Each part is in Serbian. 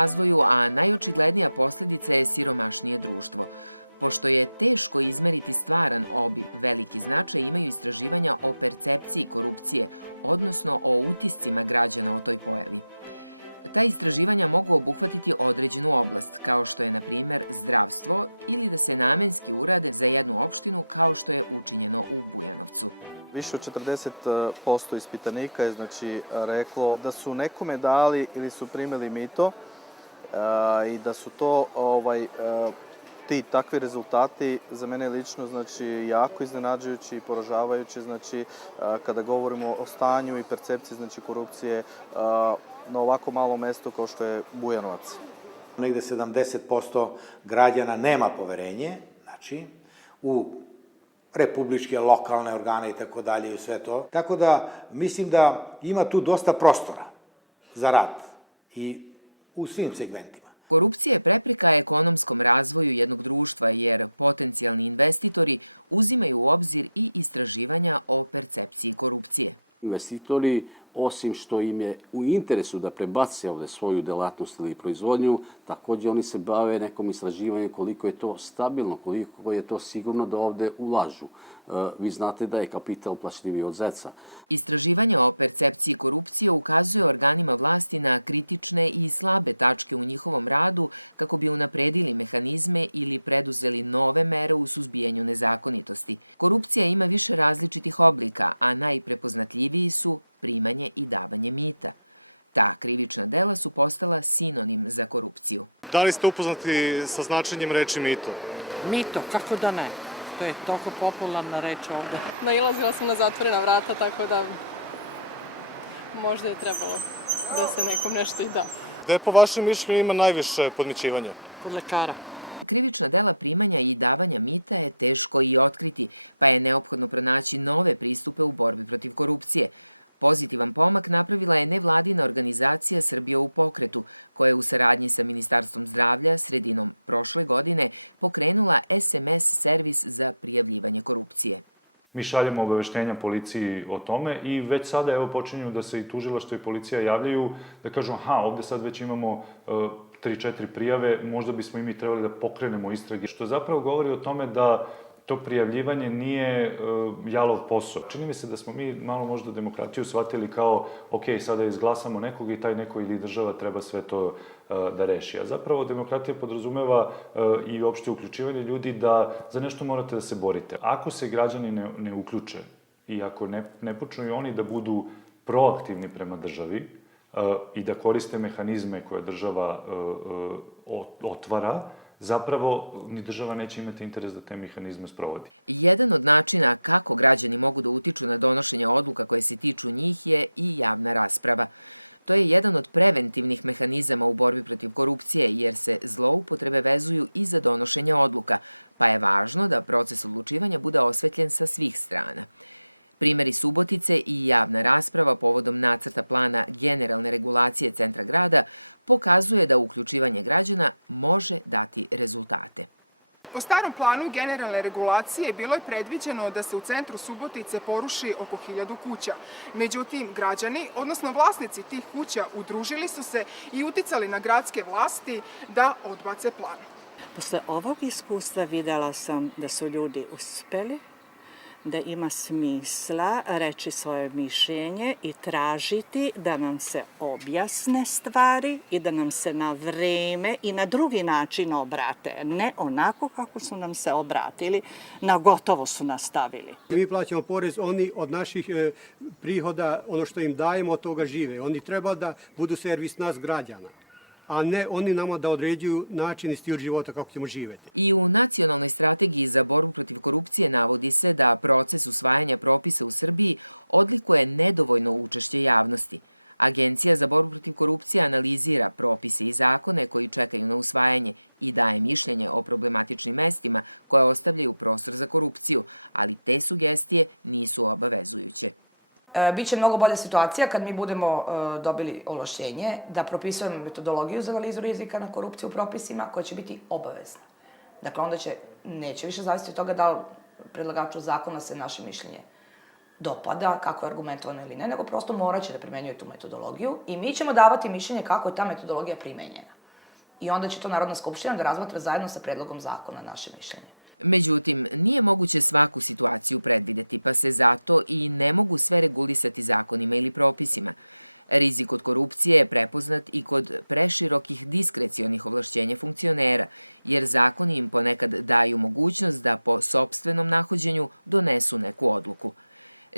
razvoju, a najočiglednija posljedica je siromašnije društvo. Pošto je teško izmeriti stvaran oblik veliki značaj ima istraživanja o percepciji korupcije, odnosno o utiscima građana u prethodnju. Ta istraživanja mogu obuhvatiti određenu oblast, kao što je, na primjer, zdravstvo, ili da se namenski urade za jednu opštinu, kao što je ukinjeno. Više od 40% ispitanika je reklo da su nekome dali ili su primili mito i da su to ti takvi rezultati za mene lično jako iznenađujući i poražavajući kada govorimo o stanju i percepciji korupcije na ovako malo mesto kao što je Bujanovac. Negde 70% građana nema poverenje, u republičke, lokalne organe i tako dalje i sve to. Tako da mislim da ima tu dosta prostora za rad i u svim segmentima. Korupcija je prepreka ekonomskom razvoju jednog društva jer potencijalni investitori uzimaju u obzir i istraživanja o percepciji korupcije. Investitori, osim što im je u interesu da prebace ovde svoju delatnost ili proizvodnju, takođe oni se bave nekom istraživanjem koliko je to stabilno, koliko je to sigurno da ovde ulažu. Vi znate da je kapital plašljiviji od zeca. Istraživanje o percepciji korupcije ukazuje organima vlasti na kritične i slabe tačke u njihovom radu kako bi unapredili mehanizme ili preduzeli nove mere u suzbijanju nezakonitosti. Korupcija ima više različitih oblika, a najprepoznatljiviji su primanje i davanje mita. Ta krivična dela su postala sinonimi za korupciju. Da li ste upoznati sa značenjem reči mito? Mito, kako da ne? To je toliko popularna reč ovde. Nailazila sam na zatvorena vrata, tako da možda je trebalo da se nekom nešto i da. Gde po vašem mišljenju ima najviše podmićivanja? Kod lekara. Krivična dela primanja i davanja mita je teško i otkriti, pa je neophodno pronaći nove pristupe u borbi protiv korupcije. Pozitivan pomak napravila je nevladina organizacija Srbija u pokretu, koja je u saradnji sa Ministarstvom zdravlja sredinom prošle godine pokrenula SMS servis za prijavljivanje korupcije. Mi šaljemo obaveštenja policiji o tome i već sada počinju da se i tužilaštvo i policija javljaju da kažu ovde sad već imamo 3-4 prijave, možda bismo i mi trebali da pokrenemo istrage. Što zapravo govori o tome da to prijavljivanje nije jalov posao. Čini mi se da smo mi malo možda demokratiju shvatili kao sada izglasamo nekog i taj neko ili država treba sve to da reši. A zapravo demokratija podrazumeva i opšte uključivanje ljudi da za nešto morate da se borite. Ako se građani ne uključe i ako ne počnu i oni da budu proaktivni prema državi i da koriste mehanizme koje država otvara, zapravo ni država neće imati interes da te mehanizme sprovodi. Jedan od načina kako građani mogu da utiču na donošenje odluka koje se tiču njih je i javna rasprava. To je jedan od preventivnih mehanizama u borbi protiv korupcije jer se zloupotrebe vezuju i za donošenje odluka, pa je važno da proces odlučivanja bude osjetljen sa svih strana. Primjeri Subotice i javna rasprava povodom nacrta plana generalne regulacije centra grada pokazuje da uključivanje građana može dati rezultate. Po starom planu generalne regulacije bilo je predviđeno da se u centru Subotice poruši oko 1000 kuća. Međutim, građani, odnosno vlasnici tih kuća, udružili su se i uticali na gradske vlasti da odbace plan. Posle ovog iskustva videla sam da su ljudi uspeli, da ima smisla reći svoje mišljenje i tražiti da nam se objasne stvari i da nam se na vreme i na drugi način obrate. Ne onako kako su nam se obratili, na gotovo su nas stavili. Mi plaćamo porez, oni od naših prihoda, ono što im dajemo, od toga žive. Oni treba da budu servis nas građana, a ne oni nama da određuju način i stil života kako ćemo živeti. I u nacionalnoj strategiji za borbu protiv korupcije navodi se da proces usvajanja propisa u Srbiji odlikuje nedovoljno učešće javnosti. Agencija za borbu protiv korupcije analizira propise i zakone koji čekaju na usvajanje i daje mišljenje o problematičnim mestima koje ostavljaju prostor za korupciju, ali te sugestije nisu obavezujuće. Biće mnogo bolja situacija kad mi budemo dobili ovlašćenje da propisujemo metodologiju za analizu rizika na korupciju u propisima koja će biti obavezna. Dakle, onda neće više zavisiti od toga da li predlagaču zakona se naše mišljenje dopada, kako je argumentovano ili ne, nego prosto morat će da primenjuje tu metodologiju i mi ćemo davati mišljenje kako je ta metodologija primenjena. i onda će to Narodna skupština da razmatra zajedno sa predlogom zakona, naše mišljenje. Međutim, nije moguće svaku situaciju predvidjeti, pa se zato i ne mogu sve regulisati zakonima ili propisima. Rizik od korupcije je prepoznat i kod preširokih diskrecionih ovlašćenja funkcionera, jer zakoni im ponekad daju mogućnost da po sopstvenom nahođenju donesu neku odluku.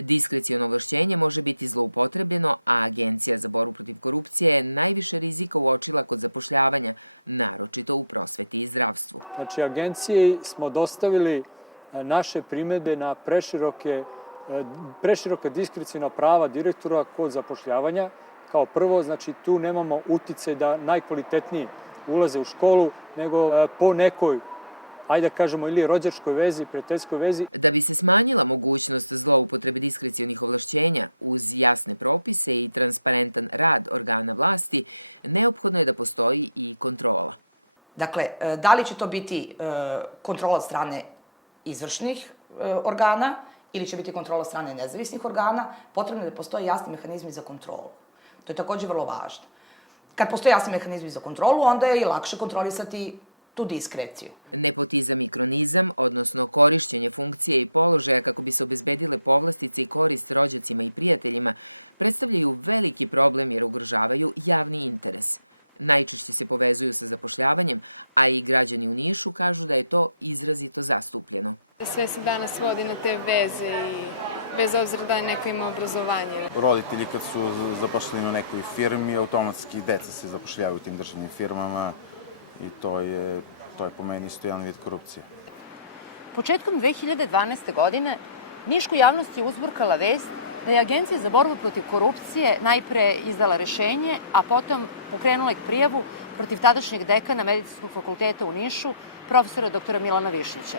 Diskreciono ovlašćenje može biti zloupotrebljeno, a Agencija za borbu protiv korupcije najviše rizika uočila kod zapošljavanja, naročito u prosveti i zdravstvu. Znači, agenciji smo dostavili naše primedbe na preširoka diskreciona prava direktora kod zapošljavanja. Kao prvo, znači, tu nemamo uticaj da najkvalitetniji ulaze u školu, nego po nekoj, ajde da kažemo, ili rođačkoj vezi, prijateljskoj vezi. Da bi se smanjila mogućnost zloupotrebe diskrecionih ovlašćenja uz jasne propise i transparentan rad organa vlasti, neophodno je da postoji i kontrola. Dakle, da li će to biti kontrola od strane izvršnih organa ili će biti kontrola od strane nezavisnih organa, potrebno je da postoje jasni mehanizmi za kontrolu. To je takođe vrlo važno. Kad postoje jasni mehanizmi za kontrolu, onda je i lakše kontrolisati tu diskreciju. Nepotizam i kronizam, odnosno korišćenje funkcije i položaja kako bi se obezbedile povlastice i korist rođacima i prijateljima, predstavljaju veliki problem jer ugrožavaju javni interes. Najčešće se povezuju sa zapošljavanjem, a i građani u Nišu kažu da je to izrazito zastupljeno. Sve se danas svodi na te veze i bez obzira da je neko ima obrazovanje. Roditelji kad su zaposleni u nekoj firmi, automatski deca se zapošljavaju u tim državnim firmama i to je po meni isto jedan vid korupcije. Početkom 2012. godine nišku javnost je uzburkala vest da je Agencija za borbu protiv korupcije najpre izdala rešenje, a potom pokrenula prijavu protiv tadašnjeg dekana Medicinskog fakulteta u Nišu, profesora dr. Milana Višnjića.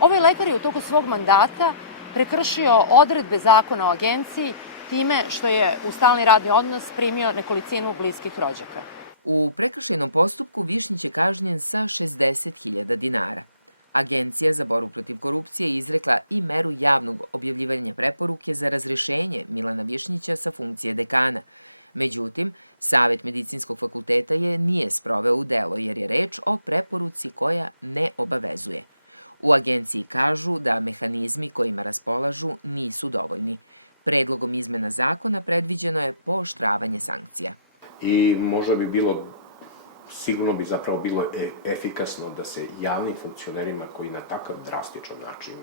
Ovaj lekar je u toku svog mandata prekršio odredbe zakona o agenciji time što je u stalni radni odnos primio nekolicinu bliskih rođaka. U prekršajnom postupku Višnjić je kažnjen sa 60.000 dinara. Agencija za borbu protiv korupcije izrekla i meru javnog objavljivanja preporuke za razrješenje Milana Višnjića sa funkcije dekana. Međutim, Savet Medicinskog fakulteta je nije sproveo u delo, jer je reč o preporuci koja ne obavezuje. U agenciji kažu da mehanizmi kojima raspolažu nisu dovoljni. Predlogom izmena zakona predviđeno je pooštravanje sankcija. I možda bi bilo sigurno bi zapravo bilo efikasno da se javnim funkcionerima koji na takav drastičan način,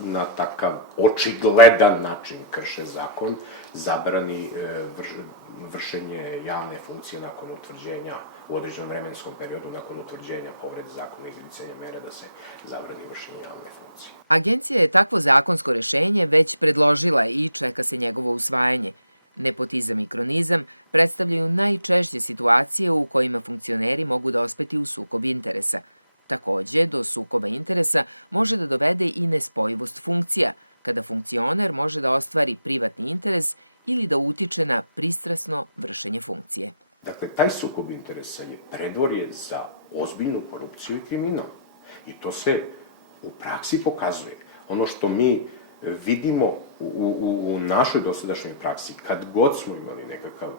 na takav očigledan način krše zakon, zabrani vršenje javne funkcije nakon utvrđenja, u određenom vremenskom periodu nakon utvrđenja povrede zakona i izricanja mere da se zabrani vršenje javne funkcije. Agencija je tako zakonsko rešenje već predložila i čeka se njegovo usvajanje. Nepotizam i kronizam predstavljaju najčešće situacije u kojima funkcioneri mogu dospeti u sukob interesa. Takođe, do sukoba interesa može da dovede i nespojivost funkcija, kada funkcioner može da ostvari privatni interes ili da utiče na pristrasno vršenje funkcije. Dakle, taj sukob interesa je predvorje za ozbiljnu korupciju i kriminal. I to se u praksi pokazuje. Ono što mi vidimo u našoj dosadašnjoj praksi, kad god smo imali nekakav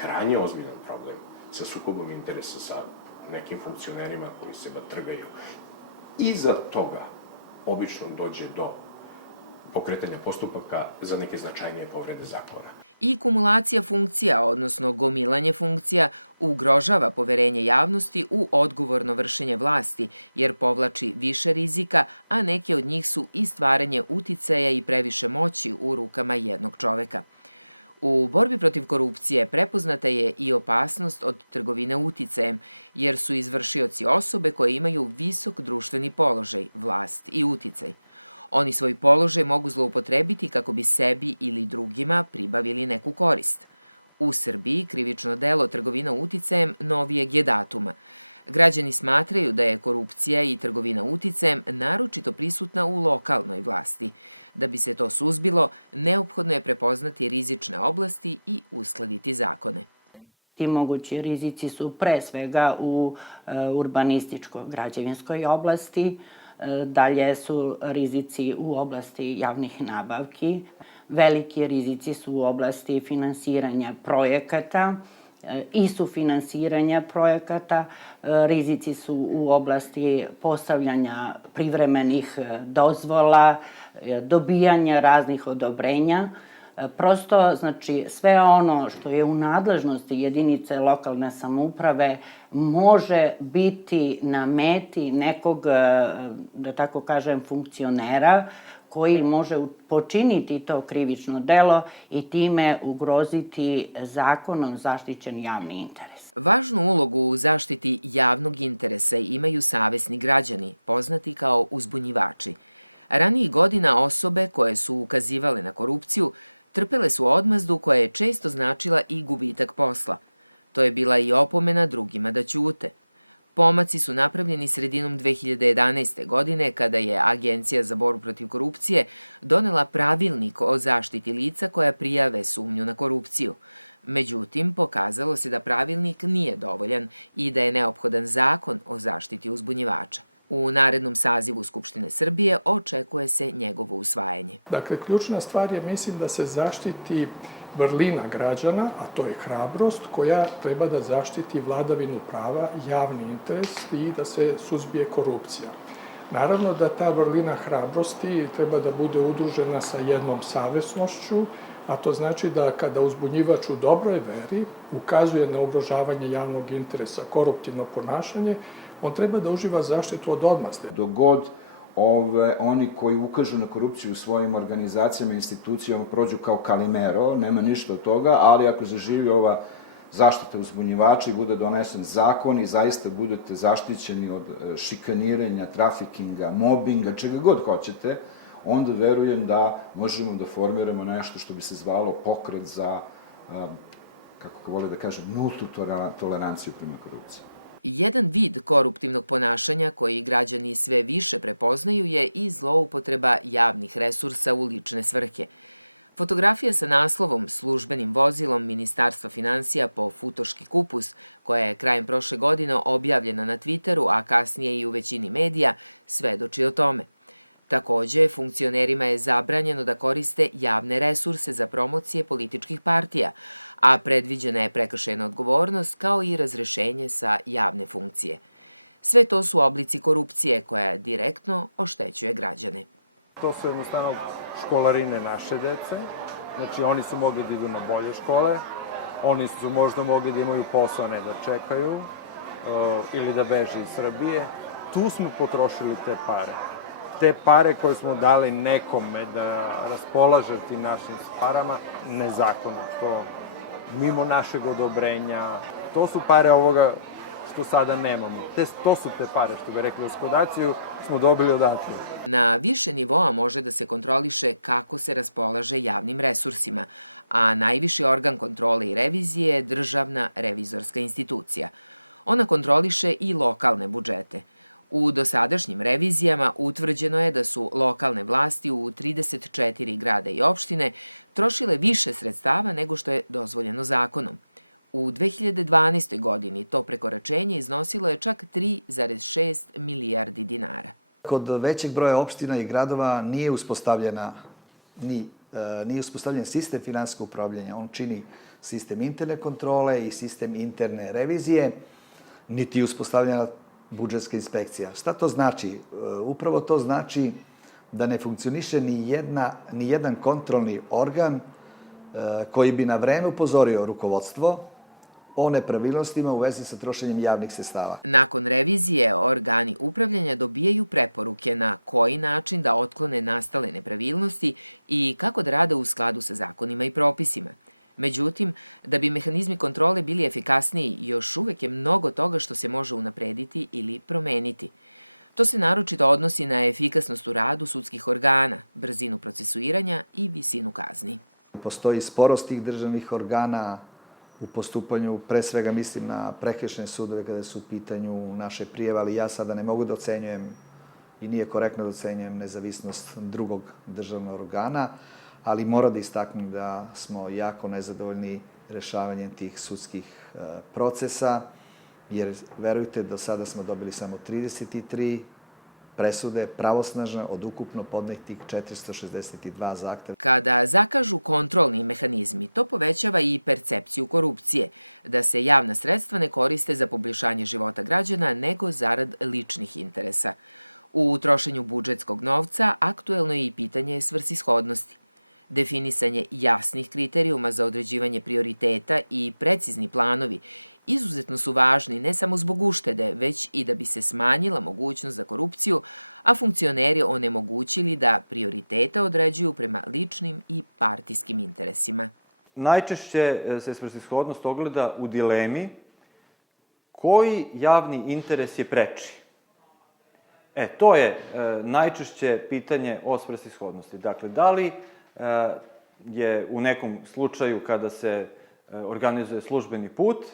krajnje ozbiljan problem sa sukobom interesa sa nekim funkcionerima koji se batrgaju, iza toga obično dođe do pokretanja postupaka za neke značajnije povrede zakona. I kumulacija funkcija, odnosno gomilanje funkcija, ugrožava poverenje javnosti u odgovorno vršenje vlasti, jer povlači više rizika, a neke od njih su i stvaranje uticaja i previše moći u rukama jednog čoveka. U borbi protiv korupcije prepoznata je i opasnost od trgovine uticajem, jer su izvršioci osobe koje imaju visok društveni položaj, vlast i uticaj. Oni svoj položaj mogu zloupotrebiti kako bi sebi ili drugima pribavili neku korist. U Srbiji krivično delo trgovina uticajem novijeg je datuma. Građani smatraju da je korupcija i trgovina uticajem naročito prisutna u lokalnoj vlasti. Da bi se to suzbilo, neophodno je prepoznati rizične oblasti i uskladiti zakon. Ti mogući rizici su pre svega u urbanističko-građevinskoj oblasti, dalje su rizici u oblasti javnih nabavki, veliki rizici su u oblasti finansiranja projekata i sufinansiranja projekata, rizici su u oblasti postavljanja privremenih dozvola, dobijanja raznih odobrenja. Prosto, znači, sve ono što je u nadležnosti jedinice lokalne samouprave može biti na meti nekog, da tako kažem, funkcionera koji može počiniti to krivično delo i time ugroziti zakonom zaštićen javni interes. Važnu ulogu u zaštiti javnog interesa imaju savesni građani, poznati kao uzbunjivači. Ranijih godina osobe koje su ukazivale na korupciju trpele su odmazdu koja je često značila i gubitak posla. To je bila i opomena drugima da ćute. Pomaci su napravljeni sredinom 2011. godine kada je Agencija za borbu protiv korupcije donela pravilnik o zaštiti lica koja prijave sumnju na korupciju. Međutim, pokazalo se da pravilnik nije dovoljan i da je neophodan zakon o zaštiti uzbunjivača. U narednom sazivu Skupštine Srbije očekuje se njegovo usvajanje. Dakle, ključna stvar je, mislim, da se zaštiti vrlina građana, a to je hrabrost, koja treba da zaštiti vladavinu prava, javni interes i da se suzbije korupcija. Naravno da ta vrlina hrabrosti treba da bude udružena sa jednom savesnošću, a to znači da kada uzbunjivač u dobroj veri ukazuje na ugrožavanje javnog interesa, koruptivno ponašanje, on treba da uživa zaštitu od odmazde. Dok god oni koji ukažu na korupciju u svojim organizacijama i institucijama prođu kao Kalimero, nema ništa od toga, ali ako zaživi ova zaštita uzbunjivača i bude donesen zakon i zaista budete zaštićeni od šikaniranja, trafikinga, mobinga, čega god hoćete, onda verujem da možemo da formiramo nešto što bi se zvalo pokret za, kako vole da kažem, nultu toleranciju prema korupciji. Jedan vid koruptivnog ponašanja koji građani sve više prepoznaju je i zloupotreba javnih resursa u lične svrhe. Fotografija sa naslovom službenim vozilom Ministarstva finansija po Futoški kupus, koja je krajem prošle godine objavljena na Twitteru, a kasnije i u većini medija, svedoči o tome. Takođe, funkcionerima je zabranjeno da koriste javne resurse za promociju političkih partija, a predviđena je prekršajna odgovornost kao i razrešenje sa javne funkcije. Sve to su oblici korupcije koja je direktno oštećuje građane. To su jednostavno školarine naše dece, znači oni su mogli da idu na bolje škole, oni su možda mogli da imaju posao, ne da čekaju, ili da beže iz Srbije. Tu smo potrošili te pare. Te pare koje smo dali nekome da raspolaže tim našim parama, nezakonito, mimo našeg odobrenja. To su pare ovoga što sada nemamo. To su te pare, što bi rekli, oskudaciju smo dobili odatle. Na više nivoa može da se kontroliše kako se raspolaže javnim resursima, a najviši organ kontrole i revizije je Državna revizorska institucija. Ona kontroliše i lokalne budžete. U dosadašnjim revizijama utvrđeno je da su lokalne vlasti u 34 grada i opštine trošile više sredstava nego što je dozvoljeno zakonom. U 2012. godini to prekoračenje iznosilo je čak 3,6 milijardi dinara. Kod većeg broja opština i gradova nije uspostavljen sistem finansijskog upravljanja. On čini sistem interne kontrole i sistem interne revizije, niti je uspostavljena budžetska inspekcija. Šta to znači? Upravo to znači da ne funkcioniše ni jedan kontrolni organ koji bi na vreme upozorio rukovodstvo o nepravilnostima u vezi sa trošenjem javnih sredstava. Nakon revizije, organi upravljanja dobijaju preporuke na koji način da otklone nastale nepravilnosti i kako da rade u skladu sa zakonima i propisima. Međutim, da bi mehanizmi kontrole bili efikasniji, još uvijek je mnogo toga što se može unaprediti ili promeniti. To se naročito odnosi na efikasnost u radu sudskih organa, brzinu procesuiranja i visinu kazni. Postoji sporost tih državnih organa u postupanju, pre svega mislim na prekršajne sudove kada su u pitanju naše prijeve, ali ja sada ne mogu da ocenjujem i nije korektno da ocenjujem nezavisnost drugog državnog organa, ali mora da istaknem da smo jako nezadovoljni rešavanjem tih sudskih procesa, jer verujte, do sada smo dobili samo 33 presude pravosnažne od ukupno podnetih 462 zahteva. Kada zakažu kontrolni mehanizmi, to povećava i percepciju korupcije. da se javna sredstva ne koriste za poboljšanje života građana, nego zarad ličnih interesa. U trošenju budžetskog novca aktuelno je i pitanje svrsishodnosti. Definisanje jasnih kriterijuma za određivanje prioriteta i precizni planovi izuzetno su važni ne samo zbog uštede, već i da bi se smanjila mogućnost za korupciju, a funkcioneri onemogućili da prioritete određuju prema ličnim i partijskim interesima. Najčešće se svrsishodnost ogleda u dilemi koji javni interes je preči. To je najčešće pitanje o svrsishodnosti. Dakle, da li je u nekom slučaju kada se organizuje službeni put,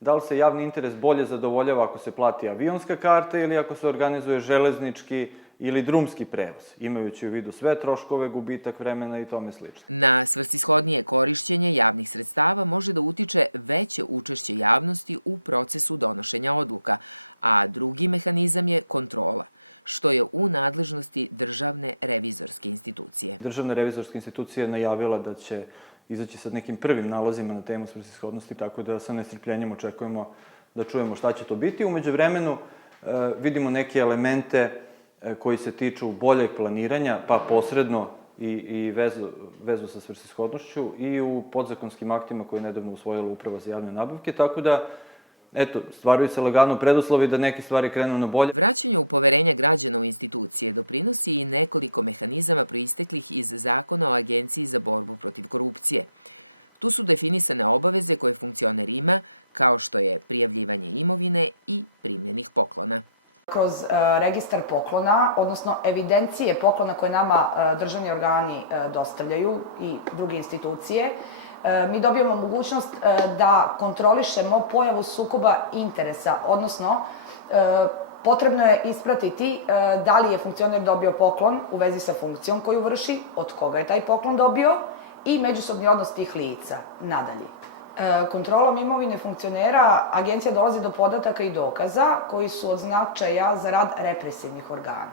da li se javni interes bolje zadovoljava ako se plati avionska karta ili ako se organizuje železnički ili drumski prevoz, imajući u vidu sve troškove, gubitak vremena i tome slično. Na svrsishodnije korišćenje javnih sredstava može da utiče veće učešće javnosti u procesu donošenja odluka, a drugi mehanizam je kontrola, što je u nadležnosti Državne revizorske institucije. Državna revizorska institucija je najavila da će izaći sa nekim prvim nalazima na temu svrsishodnosti, tako da sa nestrpljenjem očekujemo da čujemo šta će to biti. U međuvremenu vidimo neke elemente koji se tiču boljeg planiranja, pa posredno i vezu sa svrsishodnošću i u podzakonskim aktima koje je nedavno usvojila Uprava za javne nabavke, tako da, stvaraju se lagano preduslovi da neke stvari krenu na bolje. Vraćanje u poverenje građana u instituciju doprinosi i nekoliko mehanizama proisteklih iz Zakona o Agenciji za borbu protiv korupcije. Tu su definisane obaveze koje funkcioner ima, kao što je prijavljivanje imovine i primanje poklona. Kroz registar poklona, odnosno evidencije poklona koje nama državni organi dostavljaju i druge institucije, mi dobijamo mogućnost da kontrolišemo pojavu sukoba interesa, odnosno potrebno je ispratiti da li je funkcioner dobio poklon u vezi sa funkcijom koju vrši, od koga je taj poklon dobio i međusobni odnos tih lica. Nadalje. Kontrolom imovine funkcionera agencija dolazi do podataka i dokaza koji su od značaja za rad represivnih organa.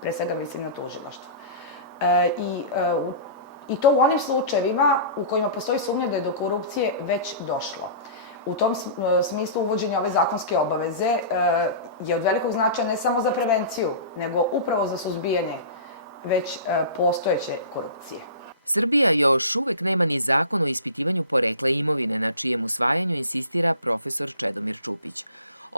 Pre svega mislim na tužilaštvo. I to u onim slučajevima u kojima postoji sumnja da je do korupcije već došlo. U tom smislu uvođenja ove zakonske obaveze je od velikog značaja ne samo za prevenciju, nego upravo za suzbijanje već postojeće korupcije. Srbija još uvek nema ni zakon o ispitivanju porekla imovine, na čijem usvajanju insistira profesor Vladimir Čupić.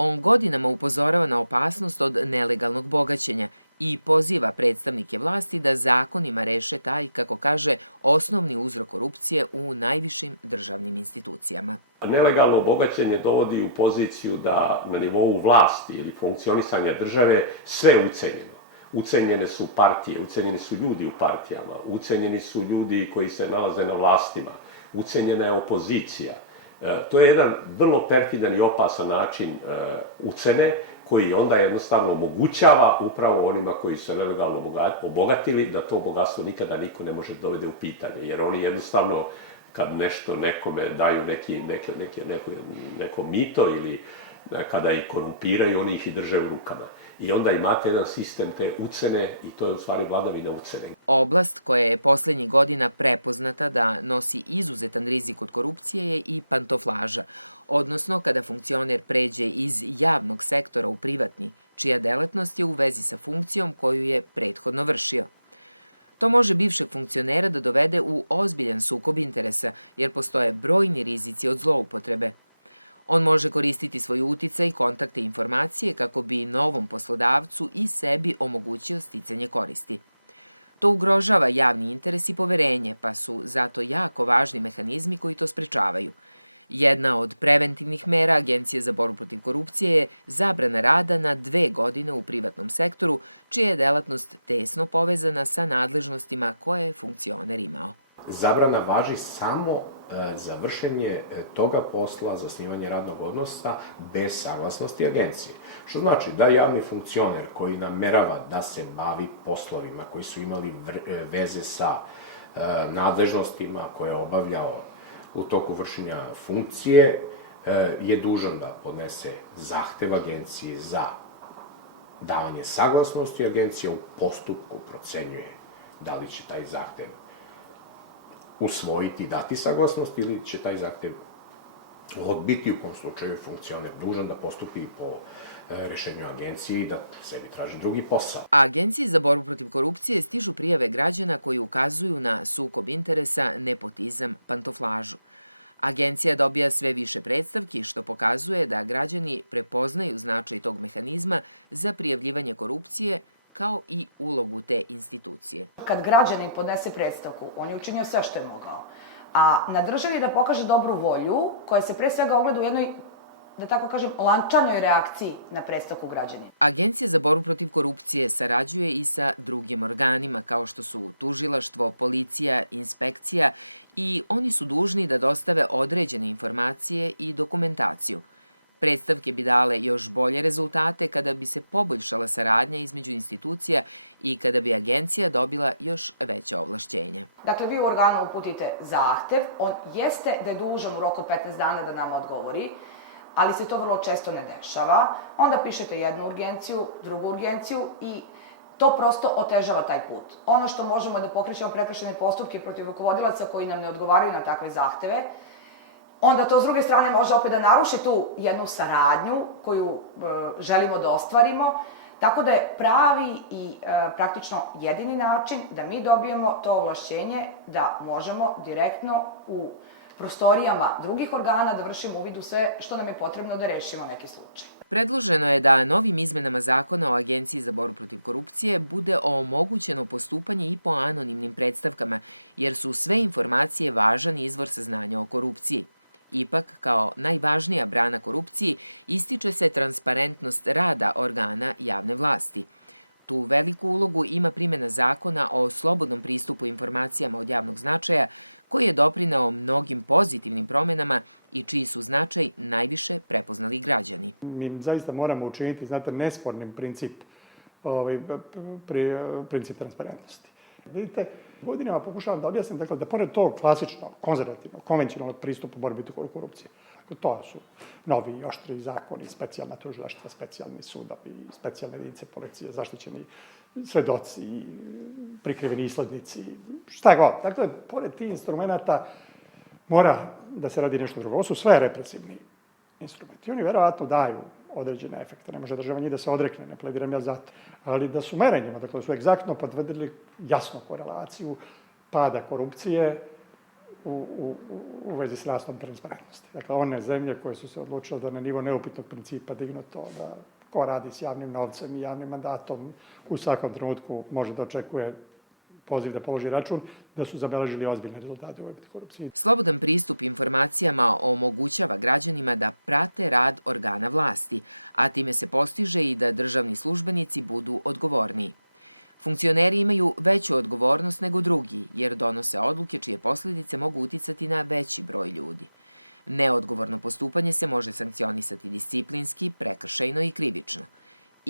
On godinama upozorava na opasnost od nelegalnog bogaćenja i poziva predstavnike vlasti da zakonima reše, kako kaže, osnovni uzrok korupcije u najvišim državnim institucijama. Nelegalno bogaćenje dovodi u poziciju da na nivou vlasti ili funkcionisanja države sve ucenjeno. Ucenjene su partije, ucenjeni su ljudi u partijama, ucenjeni su ljudi koji se nalaze na vlastima, ucenjena je opozicija. To je jedan vrlo perfidan i opasan način ucene koji onda jednostavno omogućava upravo onima koji su nelegalno obogatili da to bogatstvo nikada niko ne može dovede u pitanje. Jer oni jednostavno kad nešto nekome daju neko mito ili kada ih korumpiraju, oni ih i drže u rukama. I onda imate jedan sistem te ucene i to je u stvari vladavina ucene. Oblast koja je poslednjih godina prepoznata da nosi izuzetan rizik od korupcije i pantoplaža, odnosno kada funkcioner pređe iz javnog sektora u privatnu, čija delatnost je u vezi sa funkcijom koju je prethodno vršio. To može bivšeg funkcionera da dovede u ozbiljan sukob interesa, jer postoje brojne rizici od zloupotrebe. On može koristiti svoj uticaj i kontaktne informacije kako bi novom poslodavcu i sebi omogućio sticanje koristi. To ugrožava javni interes i poverenje, pa su zato jako važni mehanizmi koji to sprečavaju. Jedna od preventivnih mera Agencije za borbu protiv korupcije je zabrana rada na 2 godine u privatnom sektoru, čija je delatnost tesno povezana sa nadležnostima koje funkcioneri imaju. Zabrana važi samo za vršenje toga posla, zasnivanje radnog odnosa, bez saglasnosti agencije. Što znači da javni funkcioner koji namerava da se bavi poslovima koji su imali veze sa nadležnostima koje je obavljao u toku vršenja funkcije, je dužan da podnese zahtev agenciji za davanje saglasnosti. Agencija u postupku procenjuje da li će taj zahtev usvojiti i dati saglasnost ili će taj zahtev odbiti u kom slučaju funkcioner dužan da postupi po rešenju agencije i da sebi traži drugi posao. Agenciji za borbu protiv korupcije stižu prijave građana koji ukazuju na sukob interesa, nepotizam, kamuflažu. Agencija dobija sve više predstavki, što pokazuje da građani prepoznaju značaj tog mehanizma za prijavljivanje korupcije, kao i ulogu te institucije. Kad građanin podnese predstavku, on je učinio sve što je mogao. A na državi da pokaže dobru volju, koja se pre svega ogleda u jednoj, da tako kažem, lančanoj reakciji na predstavku građanina. Agencija za borbu protiv korupcije sarađuje i sa drugim organima, kao što su tužilaštvo, policija, inspekcija, i oni su dužni da dostave određene informacije i dokumentaciju. Predstavke bi dale još bolje rezultate kada bi se poboljšala saradnja između institucija i kada bi agencija dobila još veća ovlašćenja. Dakle, vi u organu uputite zahtev, on jeste da je dužan u roku od 15 dana da nam odgovori, ali se to vrlo često ne dešava. Onda pišete jednu urgenciju, drugu urgenciju i to prosto otežava taj put. Ono što možemo da pokrećemo prekršajne postupke protiv rukovodilaca koji nam ne odgovaraju na takve zahteve, onda to s druge strane može opet da naruši tu jednu saradnju koju želimo da ostvarimo, tako da je pravi i praktično jedini način da mi dobijemo to ovlašćenje da možemo direktno u prostorijama drugih organa da vršimo uvid u sve što nam je potrebno da rešimo neki slučaj. Predloženo je da novim izmenama zakona o Agenciji za borbu protiv korupcije bude omogućeno postupanje i po anonimnim predstavkama, jer su sve informacije važan izvor saznanja o korupciji. Ipak, kao najvažnija grana korupcije, ističe se transparentnost rada organa javne vlasti. U veliku ulogu ima primjena zakona o slobodnom pristupu informacijama od javnog značaja, koji je doprineo mnogim pozitivnim promjenama i čiji su značaj najviše prepoznali građani. Mi zaista moramo učiniti, znate, nespornim princip transparentnosti. Vidite, godinama pokušavam da objasnim da pored tog klasičnog, konzervativnog, konvencionalnog pristupa borbi protiv korupcije, to su novi i oštri zakoni, specijalna tužilaštva, specijalni sudovi, specijalne jedinice policije, zaštićeni svedoci, prikriveni islednici, šta god. Dakle, pored tih instrumenta mora da se radi nešto drugo. Ovo su sve represivni instrumenti. Oni verovatno daju određene efekte. Ne može država njih da se odrekne, ne plediram ja zato. Ali da su merenjima, dakle, su egzaktno potvrdili jasnu korelaciju pada korupcije u vezi s rastom transparentnosti. Dakle, one zemlje koje su se odlučile da na nivo neupitnog principa dignu to, da ko radi s javnim novcem i javnim mandatom u svakom trenutku može da očekuje poziv da položi račun, da su zabeležili ozbiljne rezultate u ovoj korupciji. Slobodan pristup informacijama omogućava građanima da prate rad organa vlasti, a time se postiže i da državni službenici budu odgovorni. Funkcioneri imaju veću odgovornost nego drugi, jer donose odluke čije posljedice mogu uticati na veći broj ljudi. Neodgovorno postupanje se može sankcionisati disciplinski, prekršajno i krivično.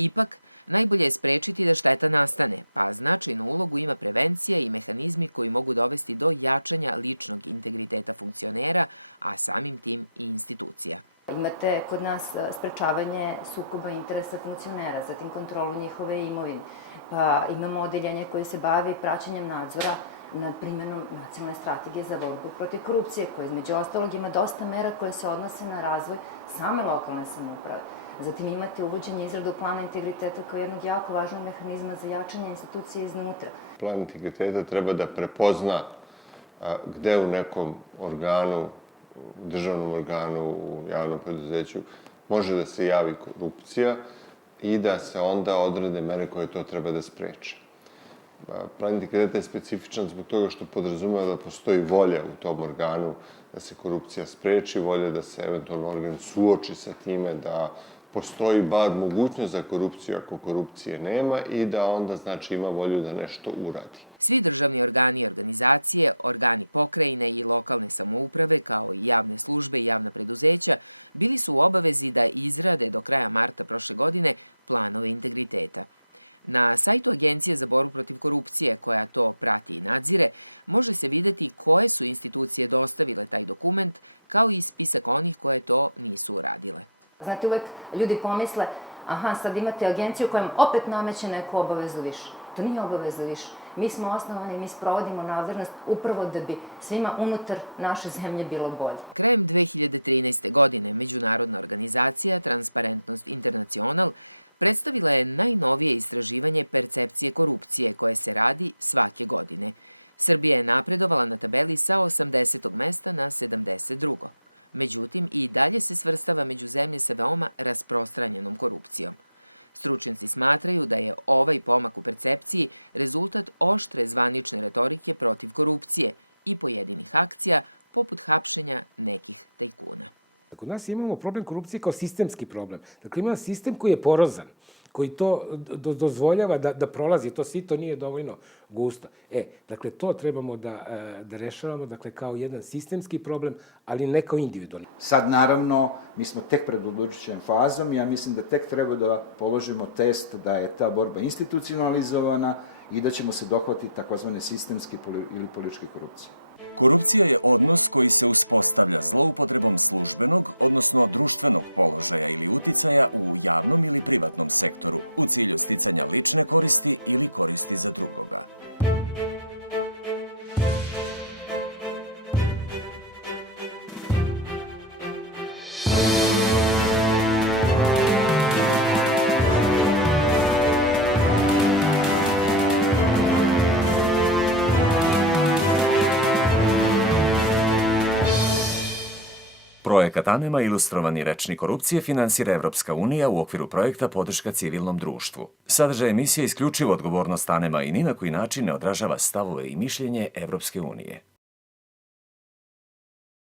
Ipak, najbolje je sprečiti da šteta nastane, a značajnu ulogu ima prevencija i mehanizmi koji mogu dovesti do jačanja ličnog integriteta funkcionera, a samim tim i institucija. Imate kod nas sprečavanje sukoba interesa funkcionera, zatim kontrolu njihove imovine, pa imamo odeljenje koje se bavi praćenjem nadzora nad primjenom nacionalne strategije za borbu protiv korupcije, koja između ostalog ima dosta mera koje se odnose na razvoj same lokalne samouprave. Zatim imate uvođenje izradu plana integriteta kao jednog jako važnog mehanizma za jačanje institucije iznutra. Plan integriteta treba da prepozna gde u nekom organu, državnom organu, u javnom preduzeću može da se javi korupcija i da se onda odrede mere koje to treba da spreče. Plan integriteta je specifičan zbog toga što podrazumeva da postoji volja u tom organu da se korupcija spreči, volja da se eventualno organ suoči sa time, da postoji bar mogućnost za korupciju ako korupcije nema i da onda znači ima volju da nešto uradi. Svi državni organi i organizacije, organi pokrajine i lokalne samouprave, kao i javne službe i javne preduzeća, bili su u obavezi da izrade do kraja marta prošle godine planove integriteta. Na sajtu Agencije za borbu protiv korupcije, koja to prati i nadzire, može se vidjeti koje su institucije dostavile taj dokument, kao i spisak onih koje to nisu uradili. Znate, uvek ljudi pomisle, aha, sad imate agenciju koja opet nameće neku obavezu više. To nije obaveza više. Mi smo osnovani i mi sprovodimo nadležnost upravo da bi svima unutar naše zemlje bilo bolje. Krajem 2013. godine međunarodna organizacija Transparentnost International predstavila je najnovije istraživanje percepcije korupcije koje se radi svake godine. Srbija je napredovala na tabeli sa 80. mesta na 72. Međutim, i dalje se svrstava među zemlje sa veoma rasprostranjenom korupcijom. Stručnjaci smatraju da je ovaj pomak u percepciji rezultat oštre zvanične retorike protiv korupcije i pojavnih akcija poput hapšenja nekih tajkuna. Kod nas imamo problem korupcije kao sistemski problem. Dakle, imamo sistem koji je porozan, koji to dozvoljava da prolazi, to sito nije dovoljno gusto. Dakle, to trebamo da rešavamo, dakle, kao jedan sistemski problem, ali ne kao individualni. Sad, naravno, mi smo tek pred odlučujućom fazom i ja mislim da tek treba da položimo test da je ta borba institucionalizovana i da ćemo se dohvatiti takozvane sistemske ili političke korupcije. Korupcija je odnos koji se uspostavlja zloupotrebom službenog, odnosno društvenog položaja ili uticaja u javnom i privatnom sektoru, u cilju sticanja lične koristi ili koristi za drugo. Projekat ANEMA ilustrovani rečnik korupcije finansira Evropska unija u okviru projekta Podrška civilnom društvu. Sadržaj emisije isključivo odgovornost ANEMA i ni na koji način ne odražava stavove i mišljenje Evropske unije.